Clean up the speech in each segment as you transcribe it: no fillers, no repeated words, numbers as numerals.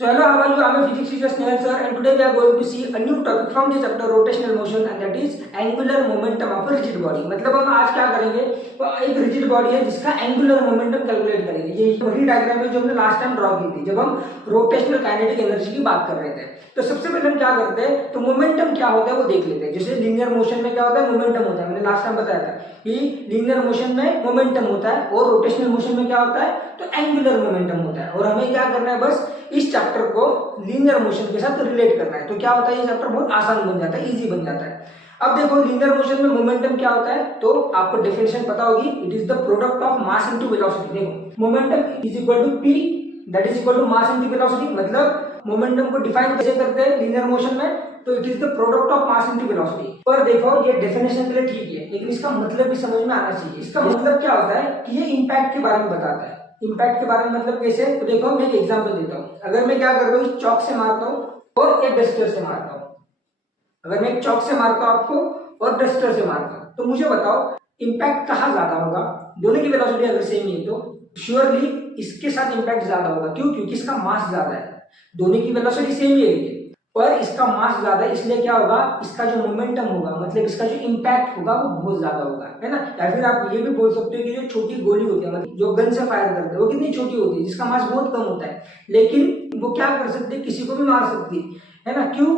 So hello, how are you? I'm a physics teacher Snehal sir, and today we are going to see a new topic from the chapter rotational motion, and that is angular momentum of a rigid body. मतलब हम आज क्या करेंगे, तो एक rigid body है जिसका angular momentum calculate करेंगे। ये वही डायग्राम है जो हमने लास्ट टाइम ड्रॉ की थी जब हम रोटेशनल काइनेटिक एनर्जी की बात कर रहे थे। तो सबसे पहले हम क्या करते हैं, तो मोमेंटम क्या होता है वो देख लेते हैं। जैसे लीनियर मोशन में क्या होता है, मोमेंटम होता है। मैंने लास्ट टाइम बताया था कि लीनियर मोशन में मोमेंटम होता है और रोटेशनल मोशन में क्या होता है, तो एंगुलर मोमेंटम होता है। और हमें क्या करना है, बस इस चैप्टर को लीनियर मोशन के साथ रिलेट करना है। तो क्या होता है, ये चैप्टर बहुत आसान बन जाता है, इजी बन जाता है। अब देखो लीनियर मोशन में मोमेंटम क्या होता है, तो आपको डेफिनेशन पता होगी, it is the product of mass into velocity. देखो momentum is equal to P, that is equal to mass into velocity. मतलब मोमेंटम को डिफाइन कैसे करते हैं लीनियर मोशन में, तो it is the product of mass into velocity. पर देखो ये डेफिनेशन के लिए ठीक है, लेकिन इसका मतलब भी समझ में आना चाहिए। इसका मतलब क्या होता है कि ये इंपैक्ट के बारे में बताता है। इंपैक्ट के बारे में मतलब कैसे, तो देखो मैं एक एग्जांपल देता हूँ। अगर मैं क्या करता हूँ, चौक से मारता हूँ और एक डस्टर से मारता हूँ। अगर मैं एक चौक से मारता हूँ आपको और डस्टर से मारता हूँ, तो मुझे बताओ इंपैक्ट कहाँ ज्यादा होगा। दोनों की वेलोसिटी अगर सेम है तो श्योरली इसके साथ इंपैक्ट ज्यादा होगा। क्यों? क्योंकि इसका मास ज्यादा है। दोनों की वेलोसिटी सेम ही है पर इसका मास ज्यादा है, इसलिए क्या होगा, इसका जो मोमेंटम होगा, मतलब इसका जो इंपैक्ट होगा वो बहुत ज्यादा होगा, है ना। या फिर आप ये भी बोल सकते हो कि जो छोटी गोली होती है, मतलब जो गन से फायर करते हैं, वो कितनी छोटी होती है, जिसका मास बहुत कम होता है, लेकिन वो क्या कर सकती है, किसी को भी मार सकती है ना। क्यों?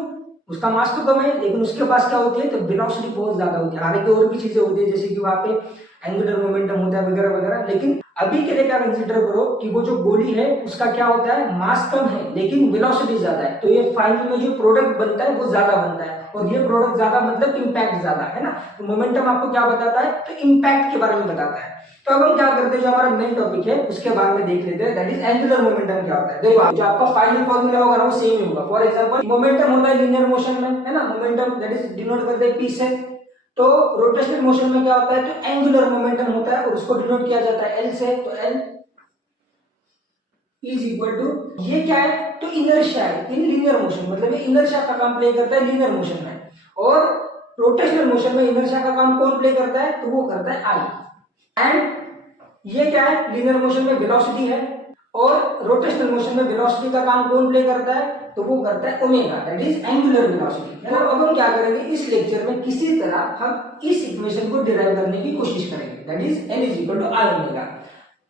उसका मास तो कम है, लेकिन उसके पास क्या होती है, तो वेलोसिटी बहुत ज्यादा होती है। हालांकि और भी चीजें होती है, जैसे कि वहां पे एंगुलर मोमेंटम होता है वगैरह वगैरह, लेकिन अभी के लिए क्या कंसीडर करो कि वो जो गोली है उसका क्या होता है, मास कम है लेकिन वेलोसिटी ज्यादा है। तो ये फाइनल में जो प्रोडक्ट बनता है वो ज्यादा बनता है, और ये प्रोडक्ट ज्यादा मतलब इंपैक्ट ज्यादा, है ना। तो मोमेंटम आपको क्या बताता है, तो इंपैक्ट के बारे में बताता है। तो अब हम क्या करते हैं, जो हमारा मेन टॉपिक है उसके बारे में देख लेते हैं, दैट इज एंगुलर मोमेंटम क्या होता है। देखो जो आपका फाइनल फॉर्मूला होगा वो सेम ही होगा। फॉर एग्जांपल मोमेंटम होता है लीनियर मोशन में, है ना, मोमेंटम दैट इज डिनोट करते हैं पी से। तो रोटेशनल मोशन में क्या होता है, तो एंगुलर मोमेंटम होता है और उसको डिनोट किया जाता है एल से। तो एल इज इक्वल टू, ये क्या है, तो इनर्शिया है इन लीनियर मोशन, मतलब ये इनर्शिया का काम प्ले करता है लीनियर मोशन में। और रोटेशनल मोशन में इनर्शिया का काम कौन प्ले करता है, तो वो करता है आई। एंड ये क्या है, लीनियर मोशन में वेलोसिटी है, और रोटेशनल मोशन में वेलोसिटी का काम कौन प्ले करता है, तो वो करता है omega, that is angular velocity. तो अब हम क्या करेंगे, इस लेक्चर में किसी तरह हम इस इक्वेशन को डिराइव करने की कोशिश करेंगे, that is L is equal to I omega.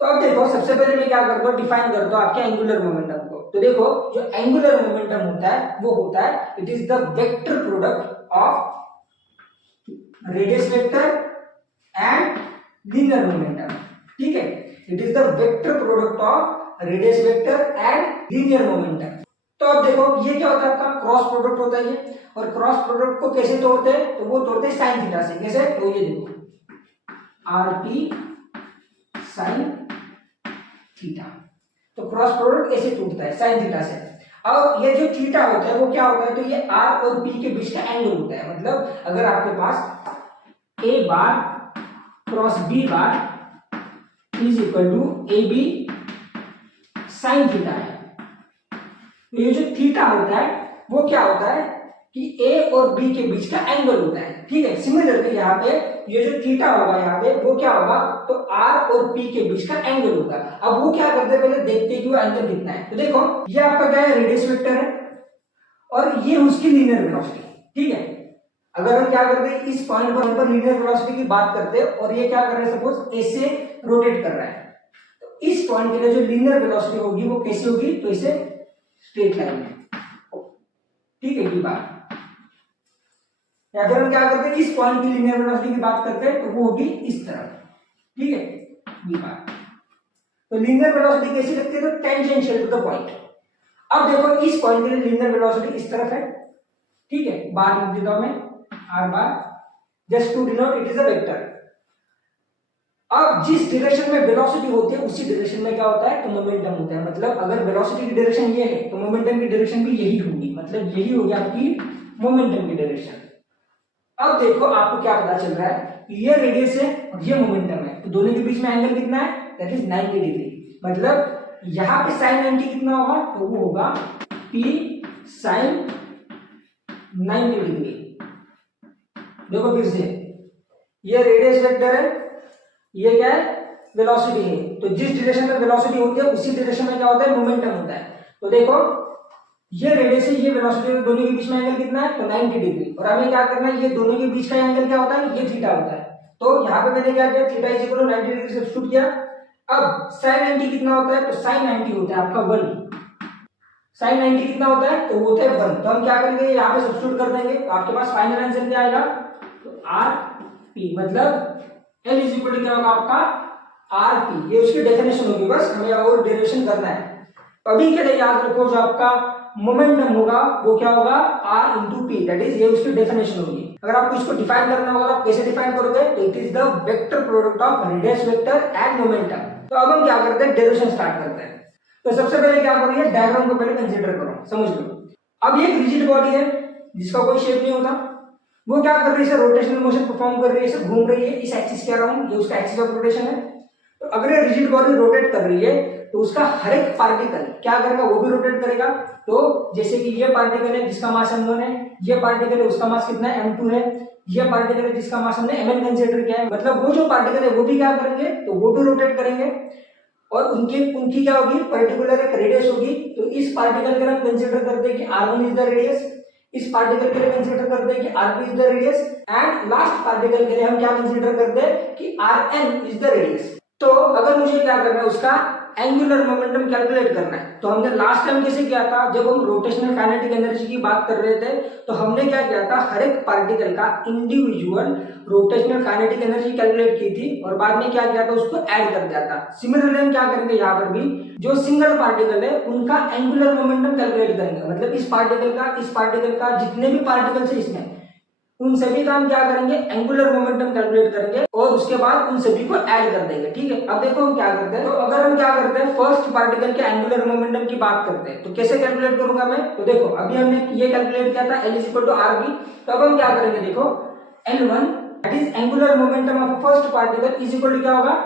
तो अब देखो सबसे पहले मैं क्या करता हूँ, डिफाइन करता हूँ आपके एंगुलर मोमेंटम को। तो देखो जो एंगुलर मोमेंटम होता है वो होता है, it is the vector product of radius vector and linear momentum. ठीक है, it is the vector product of radius vector and linear momentum. तो अब देखो ये क्या होता है, आपका क्रॉस प्रोडक्ट होता है ये। और क्रॉस प्रोडक्ट को कैसे तोड़ते हैं, तो वो तोड़ते हैं साइन थीटा से। कैसे? तो ये देखो आरपी साइन थीटा। तो क्रॉस प्रोडक्ट ऐसे टूटता है साइन थीटा से। अब ये जो थीटा होता है वो क्या होता है, तो ये आर और पी के बीच का एंगल होता है। मतलब अगर आपके पास A bar cross B bar is equal to A B sine theta है, तो ये जो थीटा होता है वो क्या होता है कि ए और बी के बीच का एंगल होता है। ठीक है, सिमिलरली यहाँ पे ये जो थीटा होगा यहाँ पे वो क्या होगा, तो आर और पी के बीच का एंगल होगा। अब वो क्या करते हैं, पहले देखते हैं कि वो एंगल कितना है। तो देखो ये आपका क्या है, रेडियस वेक्टर है और ये उसकी लीनियर वेलोसिटी। ठीक है, अगर हम क्या करते हैं, इस पॉइंट पर लीनियर वेलोसिटी की बात करते हैं और ये क्या कर रहे हैं, सपोज ऐसे रोटेट कर रहा है, तो इस पॉइंट के लिए जो लीनियर वेलोसिटी होगी वो कैसी होगी, तो इसे स्ट्रेट लाइन में। ठीक है, ये बात। या फिर हम क्या करते हैं, इस पॉइंट की लीनियर वेलोसिटी की बात करते हैं तो वो होगी इस तरफ। ठीक है, ये बात। तो लीनियर वेलोसिटी कैसी लगती है, तो टेंजेंशियल टू द पॉइंट। अब देखो इस पॉइंट के लिए लीनियर वेलोसिटी इस तरफ है। ठीक है, बार लिख देता हूं मैं R bar, just to denote it is a vector. अब जिस डायरेक्शन में वेलोसिटी होती है उसी डायरेक्शन में क्या होता है, तो मोमेंटम होता है। मतलब अगर वेलोसिटी की डायरेक्शन ये है तो मोमेंटम की डायरेक्शन भी यही होगी, मतलब यही होगी आपकी मोमेंटम की डायरेक्शन। अब देखो आपको क्या पता चल रहा है, ये रेडियस है और ये मोमेंटम है, तो दोनों के बीच में एंगल कितना है, दैट इज 90 डिग्री। मतलब यहां पे साइन 90 कितना होगा, तो वो होगा P साइन 90 डिग्री। देखो फिर से, ये रेडियस वेक्टर है, ये क्या है, वेलोसिटी है। तो जिस डायरेक्शन में वेलोसिटी होती है उसी डायरेक्शन में क्या होता है, मोमेंटम होता है। तो देखो ये रेडियस है, ये वेलोसिटी है, दोनों के बीच में एंगल कितना है? तो 90 डिग्री। और हमें क्या करना है, ये दोनों के बीच का एंगल क्या होता है? ये थीटा होता है। तो यहाँ पे मैंने क्या किया, theta is equal to 90 degree substitute किया। अब sin 90 कितना होता है? तो sin 90 होता है आपका 1। sin 90 कितना होता है? तो वो होता है 1। तो हम क्या करेंगे, यहाँ पे सब्स्टिट्यूट कर देंगे, तो आपके पास फाइनल आंसर क्या आएगा? तो आर पी, मतलब एल इज इक्वल टू क्या होगा आपका? R P. ये उसकी डेफिनेशन होगी, बस हमें और डेरिवेशन करना है। अभी के लिए याद रखो, जो आपका मोमेंटम होगा वो क्या होगा? r into P, that is ये उसकी डेफिनेशन होगी। अगर आपको इसको डिफाइन करना होगा तो आप कैसे डिफाइन करोगे? तो it is the vector product of radius vector and momentum. तो अब हम क्या करते हैं, डेरिवेशन स्टार्ट करते हैं। तो सबसे पहले क्या करो, ये डायग्राम को पहले कंसीडर करो, समझ लो। अब ये एक रिजिड बॉडी है जिसका कोई शेप नहीं होता, वो क्या कर रही है? रोटेशनल मोशन परफॉर्म कर रही है, घूम रही है इस एक्सिस के अराउंड, ये उसका एक्सिस ऑफ रोटेशन है। तो अगर ये रिजिड बॉडी रोटेट कर रही है तो उसका हर एक पार्टिकल क्या करेगा? वो भी रोटेट करेगा। तो जैसे कि ये पार्टिकल है जिसका मास m1 है, ये पार्टिकल है उसका मास कितना है? m2 है। ये पार्टिकल है जिसका मास हमने mn कंसीडर किया है, मतलब वो जो पार्टिकल है वो भी क्या करेंगे? तो वो भी रोटेट करेंगे और उनकी क्या होगी? पर्टिकुलर एक रेडियस होगी। तो इस पार्टिकल के लिए हम कंसीडर करते हैं कि r1 इज द रेडियस, इस पार्टिकल के लिए कंसीडर करते हैं कि rp is the radius, and last particle के लिए हम क्या कंसीडर करते हैं कि rn इज द रेडियस। तो अगर मुझे क्या करना है, उसका एंगुलर मोमेंटम कैलकुलेट करना है, तो हमने लास्ट टाइम कैसे किया था? जब हम रोटेशनल काइनेटिक एनर्जी की बात कर रहे थे तो हमने क्या किया था? हर एक पार्टिकल का individual rotational kinetic energy calculate की थी और बाद में क्या किया था? उसको ऐड कर दिया था। सिमिलरली हम क्या करेंगे, यहाँ पर भी जो सिंगल पार्टिकल है उनका एंगुलर मोमेंटम कैलकुलेट करेंगे, मतलब इस पार्टिकल का जितने भी पार्टिकल्स है इसमें, उन सभी का हम क्या करेंगे? एंगुलर मोमेंटम कैलकुलेट करेंगे और उसके बाद उन सभी को ऐड कर देंगे, ठीक है। अब देखो हम क्या करते हैं, तो अगर हम क्या करते हैं, फर्स्ट पार्टिकल के एंगुलर मोमेंटम की बात करते हैं, तो कैसे कैलकुलेट करूंगा मैं? तो देखो अभी हमने ये कैलकुलेट किया था, L is equal to R B. तो अब हम क्या करेंगे, देखो L1 that is angular momentum of first particle is equal to क्या होगा?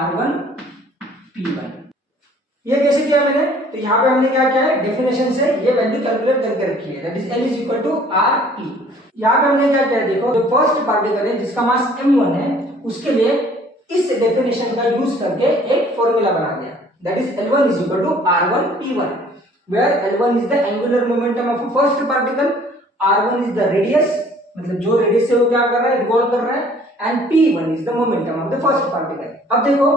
R1 P1। ये कैसे किया मैंने? तो यहाँ पे हमने क्या किया है, डेफिनेशन से ये वैल्यू कैलकुलेट करके रखी है, that is L is equal to R P. यहाँ पे हमने क्या किया है, देखो जो फर्स्ट पार्टिकल है जिसका मास m1 है उसके लिए इस डेफिनेशन का यूज करके एक फॉर्मूला बना दिया, that is L1 is equal to R1 P1, where L1 is the angular momentum of first particle, R1 is the radius, मतलब जो रेडियस से वो क्या कर रहा है? रिवॉल्व कर रहा है, and P1 is the momentum of the first particle. अब देखो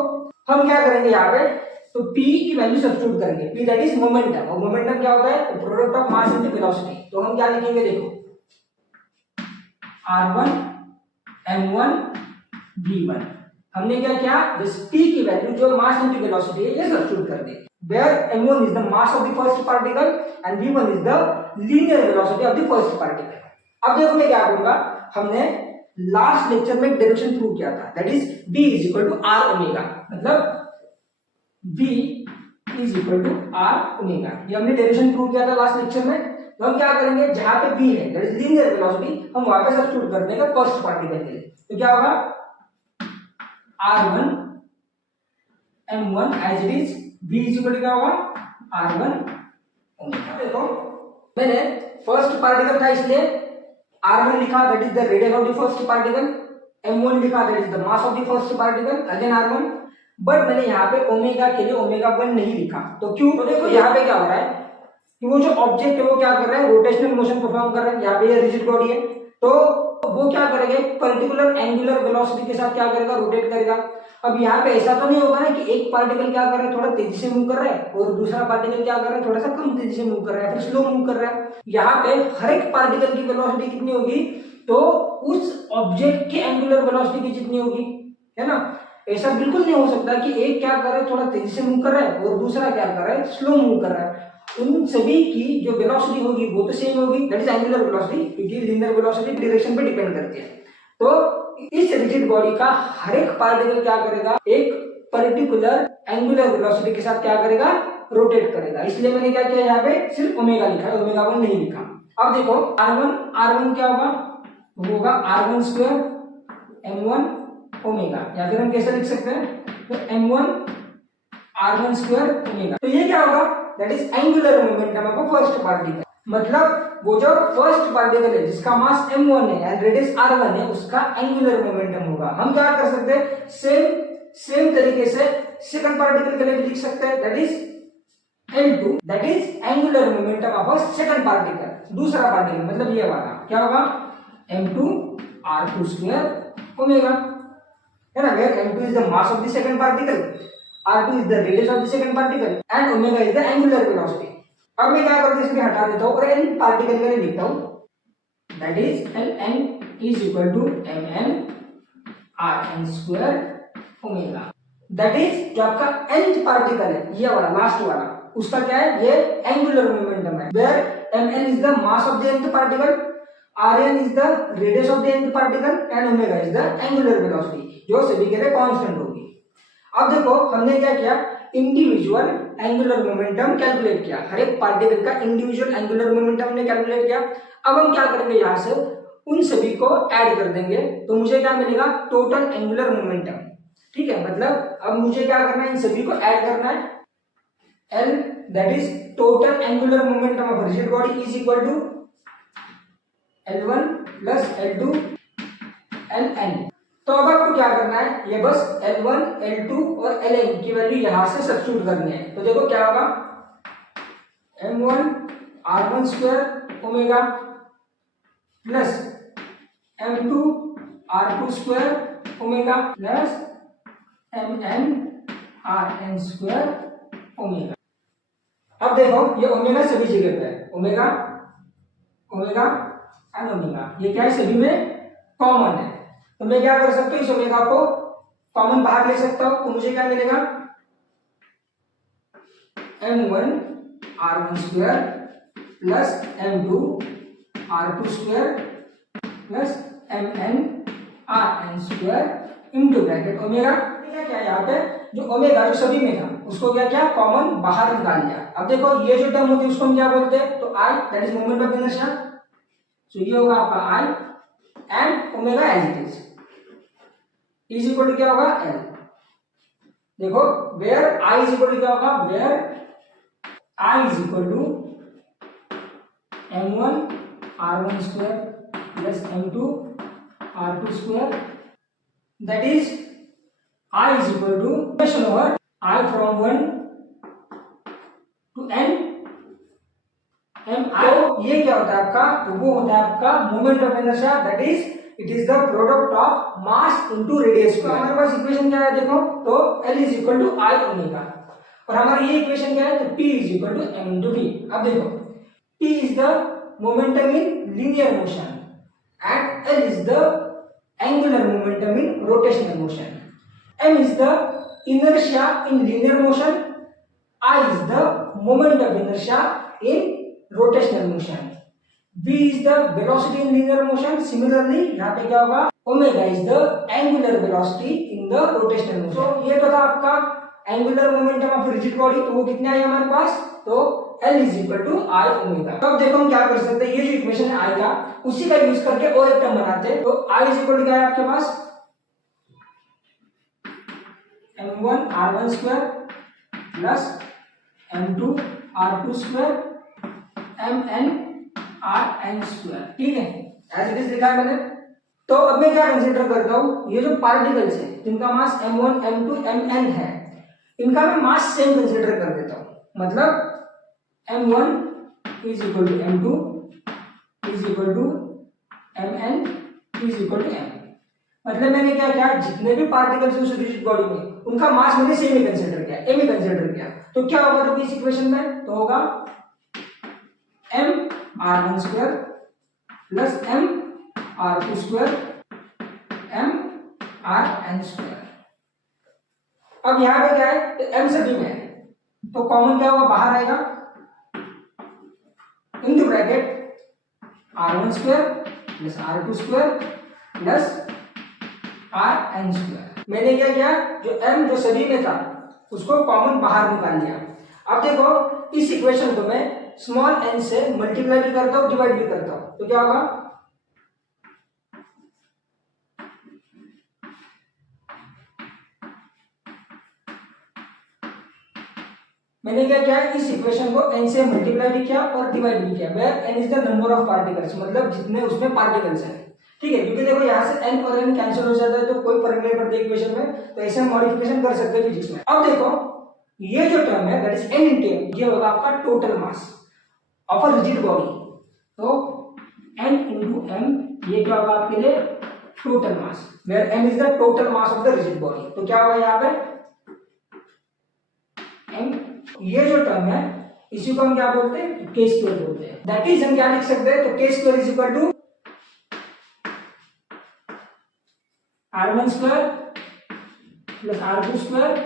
हम क्या करेंगे यहाँ पे, तो P की वैल्यू सब्स्टिट्यूट करेंगे, P दैट इज मोमेंटम, और मोमेंटम क्या होता है? तो product of mass into velocity. तो हम क्या लिखेंगे, देखो R1 M1 V1। हमने क्या किया, दिस P की वैल्यू जो मास इनटू वेलोसिटी है ये सब्स्टिट्यूट कर दी, where M1 is the mass of the first particle and V1 is the linear velocity of the first particle. अब देखो मैं क्या करूंगा, हमने लास्ट लेक्चर में एक डेरिवेशन प्रूव किया था, that is V is equal to R omega, मतलब V is equal to R omega. ये हमने डेरिवेशन प्रूव किया था लास्ट लेक्चर में। तो हम क्या करेंगे, जहां पे V है दैट इज लीनियर वेलोसिटी, हम वहां पे सब्स्टिट्यूट कर देंगे फर्स्ट पार्टिकल के लिए। तो क्या होगा, R1 M1 as it is, V is equal to क्या होगा, R1 ओमेगा। देखो मैंने फर्स्ट पार्टिकल था इसलिए R1 लिखा, that is the radius of the first particle, M1 लिखा, that is the mass of the first particle, again R1। But मैंने यहाँ पे ओमेगा के लिए ओमेगा 1 नहीं लिखा, तो क्यों? तो देखो यहाँ पे क्या हो रहा है कि वो जो ऑब्जेक्ट है वो क्या कर रहा है, रोटेशनल मोशन परफॉर्म कर रहा है। यहाँ पे ये रिजिड बॉडी है, तो वो क्या करेगा, पर्टिकुलर एंगुलर वेलोसिटी के साथ क्या करेगा, रोटेट करेगा। अब यहाँ पे ऐसा तो नहीं होगा ना कि एक पार्टिकल क्या कर रहा है, थोड़ा तेजी से मूव कर रहा है, और दूसरा पार्टिकल क्या कर रहा है, थोड़ा सा कम तेजी से मूव कर रहा है, फिर स्लो मूव कर रहा है। यहाँ पे हर एक पार्टिकल की वेलोसिटी कितनी होगी, तो उस ऑब्जेक्ट की एंगुलर वेलोसिटी की जितनी होगी, है ना। ऐसा बिल्कुल नहीं हो सकता कि एक क्या कर रहा है, थोड़ा तेजी से मूव कर रहा है, और दूसरा क्या कर रहा है, स्लो मूव कर रहा है। उन सभी की जो वेलोसिटी होगी वो तो सेम होगी, दैट इज एंगुलर वेलोसिटी, क्योंकि लीनियर वेलोसिटी डायरेक्शन पे डिपेंड करती है। तो इस रिजिड बॉडी का हर एक पार्टिकल क्या करेगा, एक पर्टिकुलर एंगुलर वेलोसिटी के साथ क्या करेगा, रोटेट करेगा। इसलिए मैंने क्या किया, यहाँ पे सिर्फ ओमेगा लिखा है, ओमेगा 1 नहीं लिखा। अब देखो R1 क्या होगा, वो होगा R1 स्क्वायर M1 ओमेगा, या फिर हम कैसे लिख सकते हैं, तो M1 R1 स्क्वायर ओमेगा। तो ये क्या होगा, that is angular momentum of first particle, मतलब वो जो फर्स्ट पार्टिकल है जिसका मास m1 है एंड रेडियस r1 है, उसका एंगुलर मोमेंटम होगा। हम क्या कर सकते हैं, सेम तरीके से सेकंड पार्टिकल के लिए भी लिख सकते हैं, that is L2 that is angular momentum of a second particle, दूसरा पार्टिकल मतलब ये वाला क्या होगा m2 r2 स्क्वायर ओमेगा, है ना, where m2 is the mass of the second particle, r2 is the radius of the second particle and omega is the angular velocity. अब मैं क्या करता हूं इसमें हटा देता हूं और n पार्टिकल के लिए लिखता हूं that is ln is equal to mn rn square omega, that is जो आपका nth पार्टिकल है ये वाला लास्ट वाला, उसका क्या है ये एंगुलर मोमेंटम है, where mn is the mass of the nth particle, rn is the radius of the nth particle and omega is the angular velocity जो सभी के लिए कांस्टेंट होगी। अब देखो हमने क्या किया, इंडिविजुअल एंगुलर मोमेंटम कैलकुलेट किया, हर एक पार्टिकल का इंडिविजुअल एंगुलर मोमेंटम ने कैलकुलेट किया। अब हम क्या करेंगे, यहाँ से उन सभी को ऐड कर देंगे तो मुझे क्या मिलेगा, टोटल एंगुलर मोमेंटम। ठीक है, मतलब अब मुझे क्या करना है, इन सभी को ऐड करना है, L that is total angular momentum of rigid body is equal to L1 plus L2 Ln। तो अब आपको क्या करना है, ये बस L1 L2 और Ln की वैल्यू यहां से सब्स्टिट्यूट करनी है। तो देखो क्या होगा, m1 r1 square omega plus m2 r2 square omega plus mn rn square omega. अब देखो ये ओमेगा सभी जगह पे है, ओमेगा ओमेगा एंड ओमेगा, ये क्या है सभी में कॉमन है, तो मैं क्या कर सकता हूँ, इस ओमेगा को कॉमन बाहर ले सकता हूं, तो मुझे क्या मिलेगा m1 r1 square plus m2 r2 square plus mn rn square into bracket omega. क्या यहाँ पे जो ओमेगा जो सभी में था उसको क्या क्या कॉमन बाहर निकाल दिया। अब देखो ये जो टर्म होती है उसको हम क्या बोलते हैं, तो I that is moment of inertia, तो ये होगा आपका I and omega as it is equal to क्या होगा L। देखो where I is equal to क्या होगा, where I is equal to m1 r1 square plus m2 r2 square that is I is equal to summation over I from 1 to n m I। तो ये क्या होता है आपका, तो वो होता है आपका moment of inertia, that is it is the product of mass into radius. तो हमारे पास इक्वेशन क्या है देखो, तो L is equal to I omega और हमारी ये इक्वेशन क्या है, तो P is equal to m into V। अब देखो P is the momentum in linear motion and L is the angular momentum in rotational motion, m is the inertia in linear motion, I is the moment of inertia in rotational motion, v is the velocity in linear motion। Similarly यहाँ पे क्या होगा, omega is the angular velocity in the rotational motion। तो ये तो था आपका angular momentum of rigid body, तो वो कितना है हमारे पास, तो L is equal to I omega. तो अब देखो हम क्या कर सकते हैं, ये जो इक्वेशन है I का उसी का यूज करके और एक टर्म बनाते हैं, तो I इज इक्वल टू क्या है आपके पास m1 r1 square plus m2 r2 square mn rn square. ठीक है, एज इट इज लिखा है मैंने। तो अब मैं क्या कंसीडर करता हूं, ये जो पार्टिकल्स हैं जिनका मास m1 m2 mn है, इनका मैं मास सेम कंसीडर कर देता हूं, मतलब m1 is equal to m2 is equal to mn is equal to m। मतलब मैंने क्या किया, जितने भी पार्टिकल्स उस रिजिड बॉडी में उनका मास मैंने सेम ही कंसीडर किया, m ही कंसीडर किया, तो क्या होगा तो इस इक्वेशन में, तो होगा m r1 square plus m r2 square m rn square. अब यहां पे क्या है, तो m सभी में है, तो कॉमन क्या होगा बाहर आएगा, into bracket r1 square plus r2 square plus rn square. मैंने क्या किया, जो m जो सभी में था उसको कॉमन बाहर निकाल लिया। अब देखो इस इक्वेशन को मैं स्मॉल n से मल्टीप्लाई भी करता हूं, डिवाइड भी करता हूं, तो क्या होगा, मैंने क्या किया, इस इक्वेशन को n से मल्टीप्लाई भी किया और डिवाइड भी किया, where n is the number of particles, मतलब जितने उसमें पार्टिकल्स हैं। ठीक है, क्योंकि देखो यहाँ से n और n कैंसिल हो जाता है तो कोई फर्क नहीं पड़ता इक्वेशन में, तो ऐसे हम मॉडिफिकेशन कर सकते हैं फिजिक्स में। अब देखो ये जो टर्म है that is n into m, ये होगा आपका total mass of a rigid body. तो n इंटू m ये क्या होगा आपके लिए total mass, where m is the total mass of the rigid body. तो क्या होगा यहाँ पे m, ये जो टर्म है इसी को हम क्या बोलते हैं k स्क्वायर बोलते हैं। दैट इज हम क्या लिख सकते हैं, तो k square is equal to r1 square plus r2 square,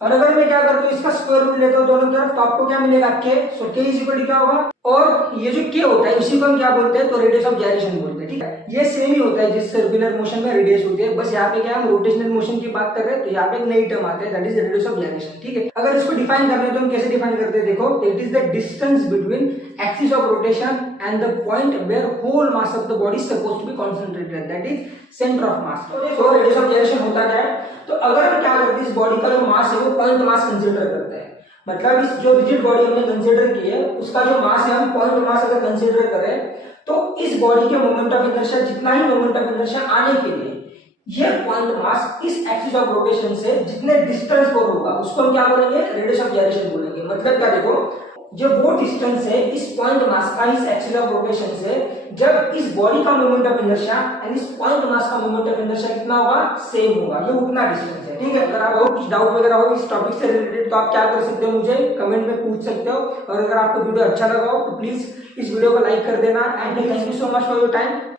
और अगर मैं क्या करता हूँ इसका स्क्वायर रूट लेता हूँ दोनों तरफ, तो आपको क्या मिलेगा k। So k is equal to क्या होगा, और ये जो k होता है इसी को हम क्या बोलते हैं, तो रेडियस ऑफ जाइरेशन बोलते हैं। ठीक है, ये सेम ही होता है जिस सर्कुलर मोशन में रेडियस होती है, बस यहाँ पे क्या हम रोटेशनल मोशन की बात कर रहे हैं, तो यहाँ पे एक नई टर्म आती है दैट इज रेडियस ऑफ जाइरेशन। ठीक है, अगर इसको डिफाइन करना है तो हम कैसे डिफाइन करते हैं, देखो it is the distance between axis of rotation and the point where whole mass of the body is supposed to be concentrated, that is centre of mass. तो रेडियस ऑफ जाइरेशन होता क्या है, तो अगर हम क्या करते हैं इस बॉडी का जो मास है वो पॉइंट मास कंसीडर करते हैं, मतलब इस जो रिजिड बॉडी हमने कंसीडर की है उसका जो मास है हम पॉइंट मास अगर कंसीडर करें, तो इस बॉडी के मोमेंट ऑफ इनर्शिया जितना ही मोमेंट ऑफ इनर्शिया आने के लिए ये पॉइंट मास इस एक्सिस ऑफ रोटेशन से जितने डिस्टेंस पर होगा उसको हम क्या बोलेंगे, रेडियस ऑफ जाइरेशन बोलेंगे। मतलब क्या, देखो जो वो डिस्टेंस है इस पॉइंट मास का इस एक्सिस ऑफ रोटेशन से, जब इस बॉडी का मोमेंट ऑफ इनर्शिया एंड इस पॉइंट मास का मोमेंट ऑफ इनर्शिया कितना होगा, सेम होगा, ये उतना डिस्टेंस है। ठीक है, अगर आप और कुछ डाउट वगैरह हो इस टॉपिक से रिलेटेड तो आप क्या कर सकते हो, मुझे कमेंट में पूछ सकते हो, और अगर आपको वीडियो अच्छा लगा हो तो प्लीज इस वीडियो को लाइक कर देना। And thank you so much for your time.